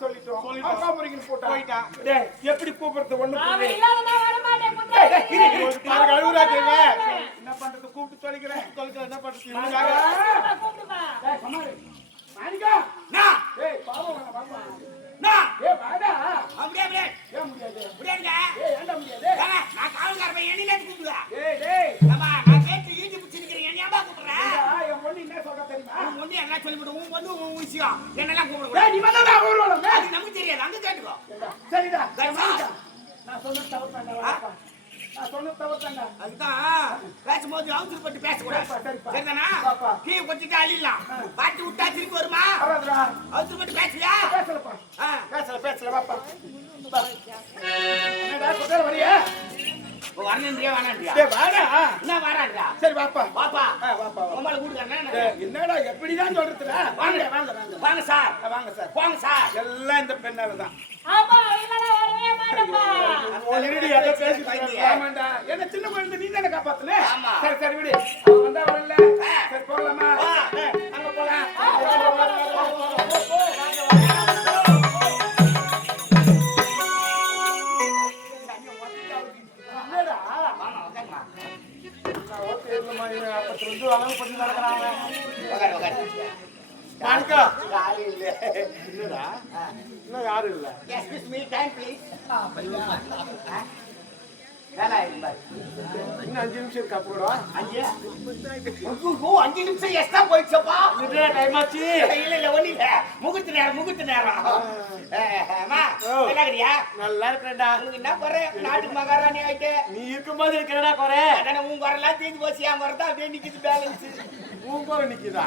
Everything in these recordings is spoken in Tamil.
சொல்லிட்டோம். அக்கா முறைக்கு போயிட்டான். டேய் எப்படி கூப்பிடுறது ஒண்ணு புரியல. என்ன பண்றது கூப்பிட்டு சொல்லிக்கிறேன். என்ன பண்றது மாணிக்கா நான் ஏய் பாவம் வாப்பா நான் ஏய் வாடா அப்படியே அப்படியே ஏன் முடியாது முடியாதுங்க ஏய் ஏன்டா முடியாது நான் காவல்கார பையன் என்னையில கூப்பிடுடா ஏய் டேய் அம்மா நான் கேட்டு ஈஞ்சி புடிச்சு நிக்கிறேன் என்னையமா கூப்பிடுறேன் என் பொண்ணு என்ன சொல்ற தெரியுமா உன் பொண்ணு என்ன சொல்லிவிடு உன் பொண்ணு உன் விஷயம் என்னெல்லாம் கூப்பிடுற டேய் நீ வந்தா நான் கூப்பிடுறேன் அது நமக்கு தெரியாது அங்க கேட்டுக்கோ சரிடா நான் சொன்னது தவறு பண்ணடா நான் சொன்னது தவறு பண்ணடா அதுதான் பேசும்போது அவசரப்பட்டு பேசக்கூடாது சரிதானா கீ கொஞ்சம் அழியலாம் பாட்டி விட்டா திருப்பி வருமா அவசரப்பட்டு பேசலையா பேசல பாப்பா என்னடா குட்டல வரியா வரணுன்றியா வேணான்றியா டேய் வாடா என்ன வாடான்டா சரி பாப்பா பாப்பா பாப்பா உம்மால கூடுறேன்னா என்னடா எப்படி தான் சொல்றதுடா வாங்க வாங்க வாங்க சார் வாங்க சார் போங்க சார் எல்லாம் இந்த பெண்ணால தான் ஆமா இல்லடா வரவே மாட்டேப்பா ஆல்ரெடி அத பேசி போயிட்டியே ஆமாடா என்ன சின்ன குழந்தை நீ தான காப்பாத்துனே சரி சரி விடு அவன் வந்தா வரல சரி போலாமா அங்க போலாம் அளவு பண்ணி நடக்கிறாங்க மாணிக்கா யாரும் இல்ல இல்லடா இன்னும் யாரும் இல்ல எக்ஸ்கியூஸ் மீ டைம் ப்ளீஸ் வேலை இல்லை இன்னும் 5 நிமிஷம் இருக்கா போடா 5 நிமிஷம் எக்ஸ்ட்ரா போயிடுச்சப்பா இது டைம் ஆச்சு இல்ல ஒண்ணு இல்ல முகூர்த்த நேரம் அம்மா நல்லா இருக்கறியா நல்லா இருக்கேன்டா உங்களுக்கு என்ன குறை நாட்டுக்கு மகாராணி ஆயிட்டே நீ இருக்கும்போது இருக்கறடா குறை அதானே உன் குறைலாம் தீந்து போச்சு என் குறை தான் அப்படியே நிக்குது பேலன்ஸ் உன் குறை நிக்குதா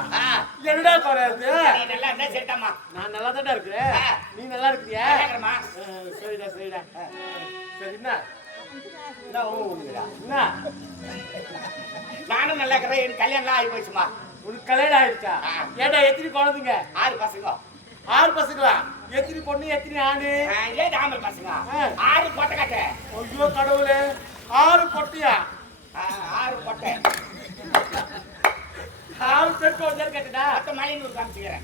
என்னடா குறை அது நீ நல்லா இருந்தா சரிடாமா நான் நல்லா தான்டா இருக்கேன் நீ நல்லா இருக்கறியா நல்லா இருக்கறமா சரிடா சரி நானும் நல்லா இருக்கிறேன் எனக்கு கல்யாணம் ஆகி போச்சுமா உனக்கு கல்யாணம் ஆயிடுச்சா ஏடா எத்தனை குழந்தைங்க 6 பசங்களா எத்தனை பொண்ணு எத்தனை ஆணு ஏன் ஆம்பளை பசங்க 6 பொட்டை கட்ட ஐயோ கடவுளே 6 பொட்டையா 6 பொட்டை 6 பெண் குழந்தை கேட்டடா அத்த மலையனூர் காமிச்சுக்கிறேன்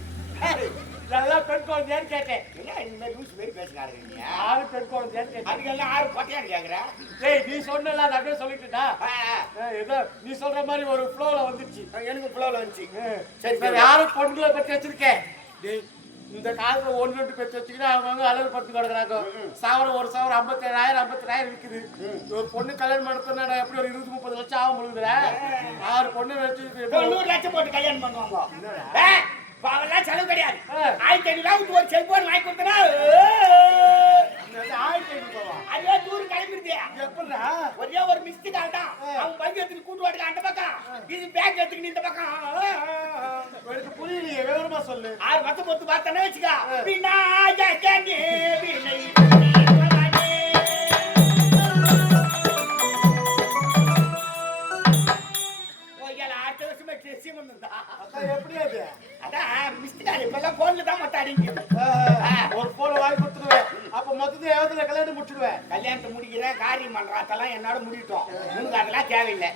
நல்லா பெண் குழந்தையான்னு கேட்டேன் என்ன இந்த மாதிரி லூஸ் மாதிரி பேசுறாரு நீ 6 பெண் குழந்தையான்னு கேட்டேன் அதுக்கெல்லாம் 6 பொட்டையான்னு கேக்குறேன் டேய் நீ சொன்னல அது அப்படியே சொல்லிட்டுடா ஏதோ நீ சொல்ற மாதிரி ஒரு ஃப்ளோல வந்துச்சு எனக்கு ஃப்ளோல வந்துச்சு சரி யாரும் பொண்ணுகளை பத்தி வச்சிருக்கேன் டேய் இந்த காலத்துல 1-2 பேர் வச்சுக்கிட்டா அவங்க அளவு பத்து கிடக்குறாங்க ஒரு சவரம் 57,000 விற்குது ஒரு பொண்ணு கல்யாணம் பண்ணா எப்படி ஒரு 20-30 லட்சம் ஆகும் பொழுதுல 6 பொண்ணு வச்சு 100 லட்சம் போட்டு கல்யாணம் பண்ணுவாங்க பாவெல்லாம் செலவு கிடையாது 1500 ஒரு செல்போன் வாங்கி கொடுத்தனா 1500 அதே தூர கிளம்பிடுது எப்படா ஒரே ஒரு மிஸ்டேக் ஆடா அவன் பைக் எடுத்து கூட்டு வாடக அந்த பக்கம் இது பேக் எடுத்து இந்த பக்கம் எனக்கு புரியலையே விவரமா சொல்லு 6 பத்து பொத்து பார்த்தனே வெச்சுக்க விநாயக கேண்டி வினை எப்படி அது அதான் மிஸ்டேக் இப்பெல்லாம் போன்ல தான் மொத்த அடிக்குது ஒரு போன் வாங்கி கொடுத்துடுவேன் அப்ப மொத்தத்தை எவ்வளவுல கல்யாணம் முடிச்சிடுவேன் கல்யாணத்தை முடிக்கிறேன் காரியம் பண்றேன் அதெல்லாம் என்னோட முடிட்டோம் உனக்கு அதெல்லாம் தேவையில்லை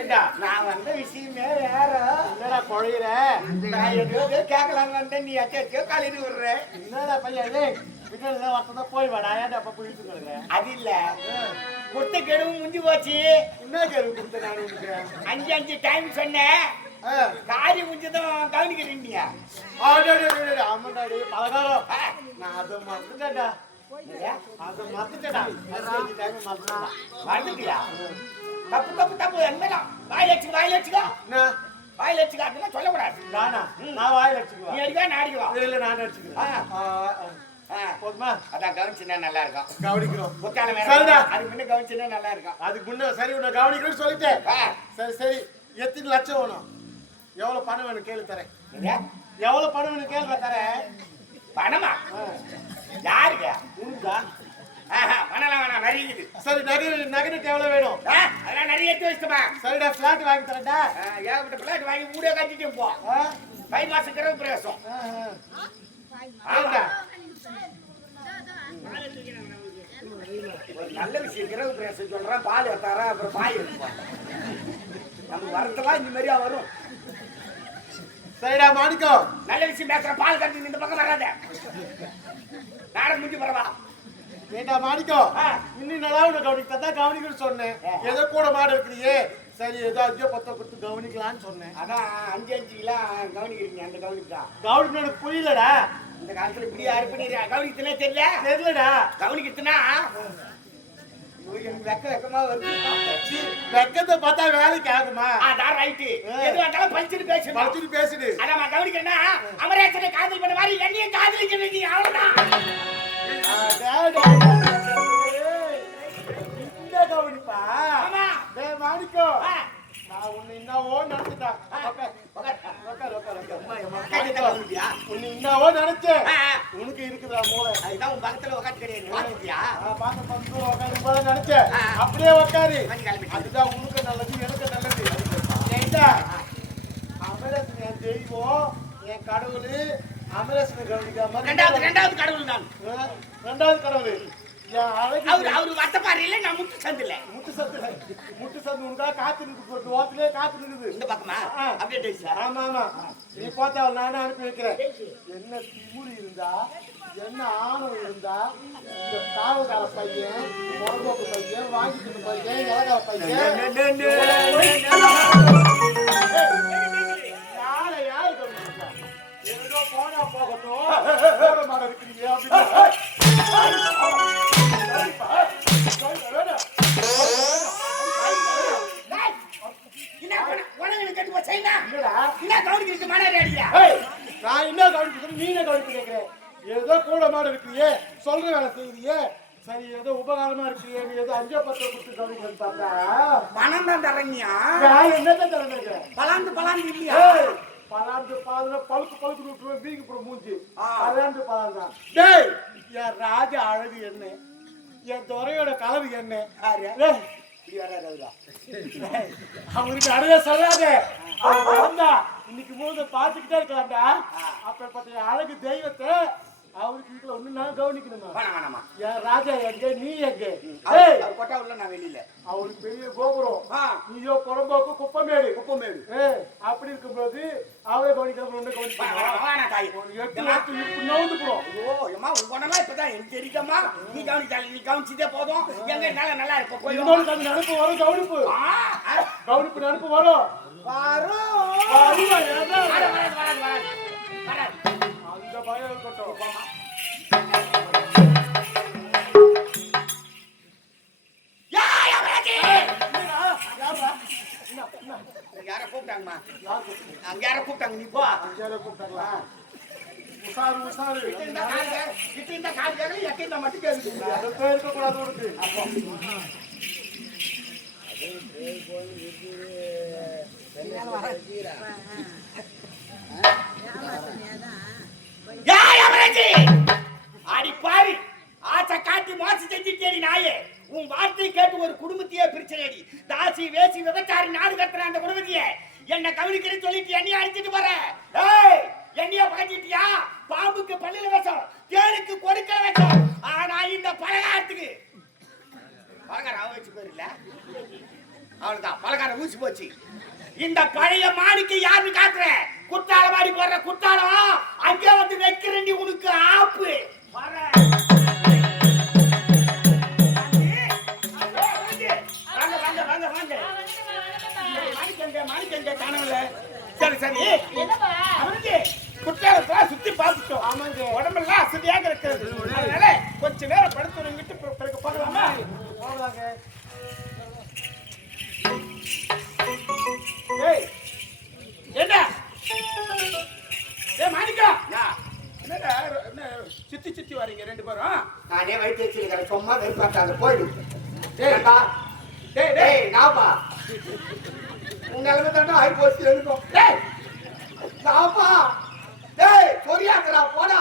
ஏண்டா நான் வந்த விஷயமே வேற என்னடா குழையிற நான் எதையோ கேட்கலான்னு வந்தேன் நீ எச்சோ காலையில விடுற என்னடா பையன் வீட்டுல வரதான் போய் வாடா ஏன்டா அப்ப போயிட்டு இருக்கிற அது இல்ல கொடுத்த கெடுவும் முடிஞ்சு போச்சு என்ன கெடுவு கொடுத்த நான் உனக்கு 5 டைம் சொன்னேன் காரி முடிஞ்சதும் கவனிக்கிறீங்க ஆமாடாடி பலகாரம் நான் அதை மறந்துட்டேன்டா அதை மறந்துட்டேடா மறந்துட்டியா தப்பு என்னதான் வாயில் வச்சுக்கோ அதெல்லாம் சொல்லக்கூடாது நான் வாயில் வச்சுக்குவேன் நீ அடிக்கா நான் அடிக்குவா இல்ல நான் அடிச்சுக்குவேன் போதுமா அதான் கவனிச்சுனா நல்லா இருக்கும் கவனிக்கிறோம் முத்தால மேல அதுக்கு முன்ன கவனிச்சுனா நல்லா இருக்கும் அதுக்கு முன்ன சரி உன்னை கவனிக்கிறேன்னு சொல்லிட்டேன் சரி எத்தனை லட்சம் வேணும் எவ்வளவு பணம் வேணும் கேளு தரேன் எவ்வளவு பணம் வேணும் கேள்வி தரேன் பணமா யாருங்க உனக்கா பணம்லாம் வேணாம் நிறைய இருக்குது சரி நகருக்கு எவ்வளவு வேணும் அதெல்லாம் நிறைய எடுத்து வச்சுமா சரிடா பிளாட் வாங்கி தரேன்டா ஏகப்பட்ட பிளாட் வாங்கி வீடியோ கட்டிட்டு போ 5 மாசம் கிரக பிரவேசம் ஒரு நல்ல விஷயம் கிரக பிரவேசம் சொல்றேன் பால் தரேன் அப்புறம் பாய் எடுப்போம் நம்ம வரத்தெல்லாம் இந்த மாதிரியா வரும் சரிடா மாணிக்கம், நல்ல விஷயம் பேசுற. பால் கட்டி இந்த பக்கம் வராத. நாடகம் முடிஞ்சு பரவா. ஏண்டா மாணிக்கம், இன்னும் நல்லா உன்னை கவனிக்கத்தான் கவனிக்கணும்னு சொன்னேன். ஏதோ கூட மாடு இருக்கிறியே, சரி ஏதோ 5-10 கொடுத்து கவனிக்கலான்னு சொன்னேன். அதான் 5-5 கவனிக்கிறீங்க. அந்த கவனிக்கா கவனிக்கணும் எனக்கு புரியலடா. இந்த காலத்துல இப்படி யாரு பண்ணிடுறா? கவனிக்கிறதுனே தெரியலடா. கவனிக்கிறதுனா எனக்கு வெக்கமா வருது. வெக்கத்தை பார்த்தா வேலைக்கு ஆகுமா? அதான் ரைட்டு. எது வந்தாலும் பழிச்சுட்டு பேசுடு. அதான் கவனிக்கிறேன்னா அமரேசனை காதல் பண்ண மாதிரி என்னையும் காதலிக்கிறீங்க. அவ்வளவுதான். இந்த கவனிப்பா மாணிக்கம், நான் உன்னை என்னவோ நினைச்சிட்டேன். என்னவோ நினைச்சேன். உனக்கு இருக்குதா மூளை? அதுதான் உன் பக்கத்துல உட்காந்து கிடையாது. நினைச்சேன். அப்படியே உட்காரு. அதுதான் உனக்கு நல்லது, எனக்கு நல்லது. அமரேசன் என் தெய்வம், என் கடவுள். அமரேசனை கவனிக்காம ரெண்டாவது கடவுள் தான். ரெண்டாவது கடவுள் அவரு வட்டப்பாரு இல்ல. நான் முட்டு சந்து உனக்கா காத்து நிற்கு ஓத்திலே காத்து நிற்குது. இந்த பக்கமா அப்படியே. ஆமா ஆமா, நீ பார்த்தா நானே அனுப்பி வைக்கிறேன். என்ன திமுறி இருந்தா, என்ன ஆணவம் இருந்தா, இந்த காவல்கார பையன், முழங்கோப்பு பையன், வாங்கிட்டு பையன், இலகார பையன் யாரு கவனிச்சா? ஏதோ போனா போகட்டும் மாட இருக்கிறீங்க அப்படின்னு நான் என்ன கவனிக்கிறேன், நீ என்ன கவனிப்பு கேட்கிறேன். ஏதோ கூட மாடு இருக்கிறியே, சொல்ற வேலை செய்யறியே, சரி ஏதோ உபகாரமா இருக்கிறியே, நீ ஏதோ 5-10 கொடுத்து கவனிக்கிறேன்னு பார்த்தா பணம் தான் தரீங்க. என்னதான் தரேன்? பலாந்து இல்லையா? பலாந்து பழுக்கு விட்டுருவேன். வீங்கி போட மூஞ்சி. பலாந்து தான். டேய், என் ராஜா அழகு என்ன, என் துறையோட கலவு என்ன? அவருக்கு அழகா சொல்லாத. இன்னைக்கு மூணு பாத்துக்கிட்டே இருக்கலாம்டா. அப்ப அழகு தெய்வத்தை அவருக்கு வீட்டுல ஒண்ணு நான் கவனிக்கணுமா? என் ராஜா எங்க, நீ எங்க? கொட்டா உள்ள நான் வெளியில. அவருக்கு பெரிய கோபுரம், நீயோ புறம்போக்கு குப்பமேடு. அப்படி இருக்கும்போது அவரை கவனிக்காம ஒண்ணு கவனிக்கணும். இப்பதான் எனக்கு தெரியுதம்மா. நீ கவனிச்சதே போதும். எங்க நல்லா இருக்கும். நினைப்பு வரும், கவனிப்பு நினைப்பு வரும். அந்த பயம் இருக்கட்டும். யார கூப்பிட்டாங்கம்மா? அங்க யார கூப்பிட்டாங்க? நீ போ. கூப்பிட்டாங்களா? உசாரு இந்த கால் எட்டிருந்தா மட்டும் கேள்வி இருக்கக்கூடாது உனக்கு. அடி பாரு, ஆச்சை காட்டி மோசம் செஞ்சுட்டேடி நாயே. உன் வார்த்தை கேட்டு ஒரு குடும்பத்தையே பிரிச்சனேடி. தாசி வேசி விபச்சாரி நாடு கட்டுற அந்த குடும்பத்தையே என்ன கவனிக்கிறேன்னு சொல்லிட்டு என்னைய அடிச்சிட்டு போற. என்னைய பகச்சிட்டியா? பாம்புக்கு பள்ளியில வச்சோம், தேனுக்கு கொடுக்க வச்சோம். ஆனா இந்த பலகாரத்துக்கு பலகாரம் அவ வச்சு போயிருல, அவளுதான் பலகாரம் ஊசி போச்சு. இந்த பழைய மாணிக்க யாருன்னு காட்டுற? குத்தால மாதிரி போடுற குத்தாலம் அங்கே வந்து வைக்கிறண்டி உனக்கு ஆப்பு. மாணிக்க காணவில்லை. சரி சரி, குற்றாலத்தெல்லாம் சுத்தி பார்த்துட்டோம். ஆமாங்க, உடம்பெல்லாம் அசதியாக இருக்கிறது. அதனால கொஞ்ச நேரம் படுத்துறங்கிட்டு பிறகு போகலாமா? போகலாங்க. என்ன மாணிக்கம், சுத்தி சுத்தி வரீங்க ரெண்டு பேரும்? நானே வயிற்று வச்சிருக்கிறேன், சும்மா வெறுப்பாட்டாங்க போயிடு. நாப்பா உங்க நிலைமை தாண்டா ஆகி போச்சு. எழுக்கும் நாப்பா, டேய் சொரியாங்கடா போடா.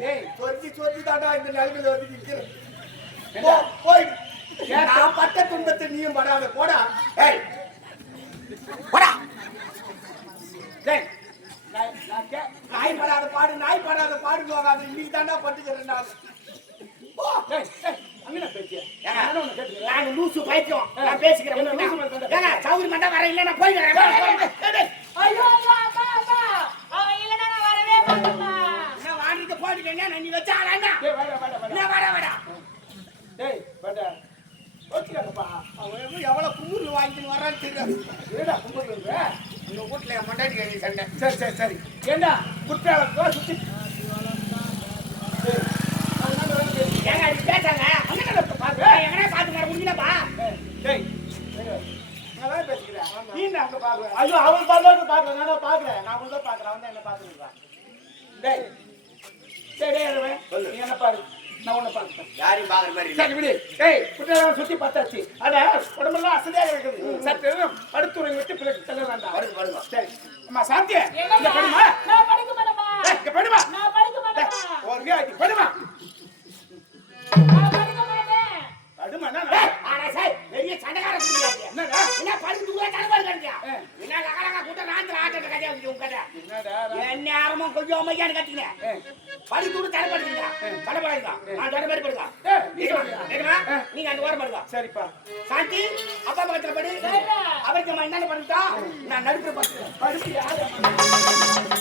டேய் சொரிஞ்சு தாண்டா இந்த நிலைமையில வந்து நிற்கிறேன். போயிடு. நான் பட்ட துன்பத்தை நீயும் படாத போடா. டேய் போடா. டேய் நாய் படாத பாடு, நாய் படாத பாடு போகாது. இன்னைக்கு தாண்டா பட்டுக்கிறேன் நான். லூசு பைத்தியம், நான் பேசிக்கிறேன். சௌரி மண்டா வர இல்ல, நான் போயிடுறேன். என்ன வாங்கிட்டு போட்டுட்டேன்னா நான் நீ வச்ச ஆளாண்ணா டேய் வாடா என்ன வாடா டேய் வாடா ஓகேப்பா அவன் எவ்வளவு கும்புர்ல வாங்கிட்டு வர்றான்னு தெரியாது ஏடா கும்புறீங்க உங்க வீட்டுல என் மண்டாடி கேள்வி சண்டை சரி ஏண்டா குற்றாலத்தோ சுத்தி ஏங்க அது பேசாங்க அங்க பாத்து எங்கனா பாத்து மாற முடியலப்பா டேய் நான் பேசிக்கிறேன் நீ அங்க பாக்குற ஐயோ அவன் பாக்குற நான் பாக்குறேன் நான் உள்ள பாக்குறேன் அவன் என்ன பாக்குறான் டேய் நீ என்ன பாரு நான் உன்னை பாக்குறேன் யாரையும் பாக்குற மாதிரி சரி விடு டேய் குற்றாலம் சுத்தி பார்த்தாச்சு அட உடம்பெல்லாம் அசதியாக இருக்குது சற்று படுத்துறை விட்டு பிறகு செல்ல வேண்டாம் வருங்க சரி அம்மா சாந்தியா இங்க படுமா நான் படிக்க மாட்டேமா இங்க படுமா நான் படிக்க மாட்டேமா ஒரு வியாதி படுமா நான் படிக்க மாட்டேன் படுமா ஆனா சார் பெரிய சண்டைக்கார குடியாங்க என்னடா என்ன படுத்து தூர தரமா இருக்கீங்க என்ன லகலகா கூட்ட நாந்திர ஆட்டற கதையா இருக்கு உங்க கதை என்னடா என்ன ஆரம்பம் கொஞ்சம் அமைதியான கத்திங்க படுத்து தூர தரப்படுறீங்க தரப்படுறீங்க நான் தரப்படி படுங்க நீங்க அந்த வாரம் படுங்க சரிப்பா சாந்தி அப்பா பக்கத்துல படு அவருக்கு என்னன்னு பண்ணுட்டா நான் நடுப்புற படுத்து படுத்து யாரு